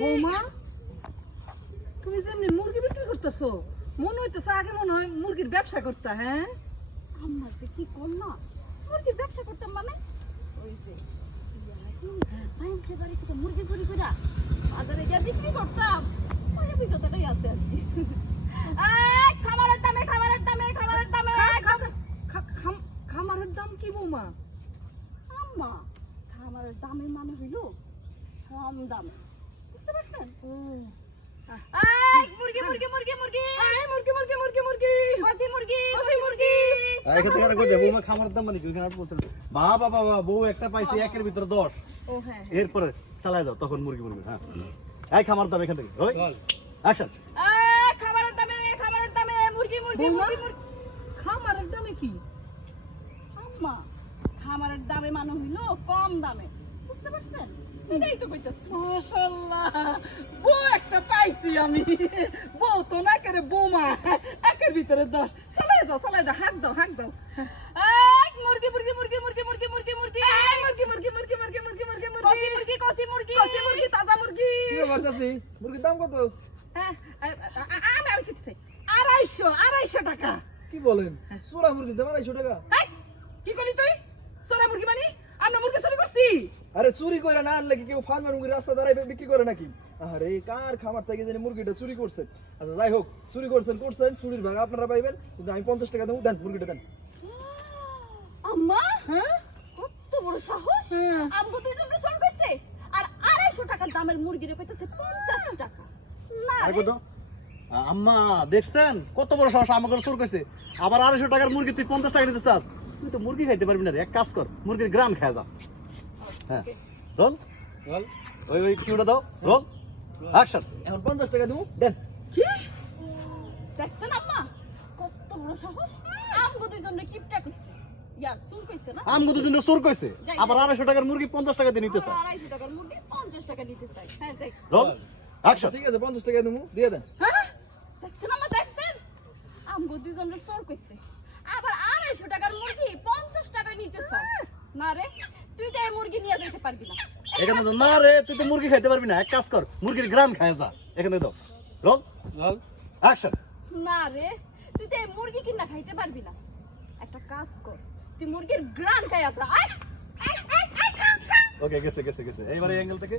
বৌমা তুমি যে এমনি মুরগি বিক্রি করতেছো মনে হইতেছে আগে মনে হয় মুরগির ব্যবসা করতে। হ্যাঁ আম্মা যে কি করলা, মুরগির ব্যবসা করতাম মানে ওই যে বাড়ি থেকে মুরগি চুরি করে বাজারে গিয়ে বিক্রি করতাম, ওই অভিজ্ঞতাটাই আছে আর কি। খাবারের দামে খাবারের দামে খাবারের দামে খামারের দাম কি বৌমা? আম্মা খাবারের দামে মানে হইল কম দামে, বুঝতে পারছেন? মুরগি মুরগি মুরগি মুরগি মুরগি মুরগি মুরগি মুরগি কসি মুরগি কসি মুরগি খামারের দাম মানে বাবা বাবা বউ একটা পাইছে একের ভিতরে 10। ও হ্যাঁ এরপরে চালায় যাও তখন মুরগি মুরগি। হ্যাঁ এই খামার দাম এখান থেকে অ্যাকশন। খাবারের দামে মুরগি মুরগি মুরগি মুরগি। খামারের দামে কি? আম্মা খাবারের দামে মানে হইল কম দামে, বুঝতে পারছেন? এটাই তো কইতাছি। মাশাআল্লাহ বউ একটা পাইছি আমি। বউ তো না করে বৌমা একের ভিতরে 10। চালাই দাও হাক দাও হাক দাও। মুরগি মুরগি মুরগি মুরগি মুরগি মুরগি মুরগি মুরগি মুরগি মুরগি মুরগি মুরগি মুরগি কসি মুরগি কসি মুরগি কসি মুরগি তাজা মুরগি। কি ব্যাপার চাচি, মুরগির দাম কত? হ্যাঁ আমি খেতে চাই 250 টাকা। কি বলেন, চোরা মুরগির দাম 250 টাকা? কি করলি তুই? চোরা মুরগি মানে আমরা মুরগি চুরি করছি? আরে চুরি করে না আনলে কি কেউ ফার্মের মুরগি রাস্তা দাঁড়ায় বিক্রি করে নাকি? আরে কার খামার থেকে জানি মুরগিটা চুরি করছে। আচ্ছা যাই হোক, চুরি করছেন চুরির ভাগ আপনারা পাইবেন, কিন্তু আমি 50 টাকা দেবো, দেন মুরগিটা দেন। আম্মা হ্যাঁ কত বড় সাহস! হ্যাঁ। আমগো দুইজন রে চোর কইছে আর 250 টাকার দামের মুরগিরে কইতাছে 50 টাকা। না আরে রে, কত? আম্মা দেখছেন কত বড় সাহস আমাকে চোর কইছে। আবার 250 টাকার মুরগি তুই 50 টাকা দিতে চাস? তুই তো মুরগি খাইতে পারবি না রে। এক কাজ কর, মুরগির গ্রাম খায় যা। হ্যাঁ রোল বল, ওই কিউটা দাও, রোল অ্যাকশন। এখন 50 টাকা দেবো, দেন। কি? দেখছেন আম্মা কত বড় সাহস! আমগো দুইজন রে কিপটা কইছে, ইয়া চোর কইছে না? আমগো দুজন চোর কইছে, আবার 250 টাকার মুরগি 50 টাকা দিয়ে নিতে চায়। 250 টাকার মুরগি 50 টাকা নিতে চাই। হ্যাঁ যাই। Roll action. ঠিক আছে 50 টাকা দেবো, দিয়ে দেন। হ্যাঁ দেখছেন আম্মা দেখছেন, আমগো দুইজন রে চোর কইছে, আবার 250 টাকার মুরগি 50 টাকা নিতে চাই। না রে, তুই তো এই মুরগি নিয়ে যেতে পারবি না। এখানে তো না রে, তুই তো মুরগি খাইতে পারবি না। এক কাজ কর, মুরগির গ্রাম খায় যা। এখানে দাও, রোল অ্যাকশন। না রে, তুই তো এই মুরগি কিনা খাইতে পারবি না। একটা কাজ কর, তুই মুরগির গ্রান খাইয়া যা। ওকে গেছে। এইবারে অ্যাঙ্গেল থেকে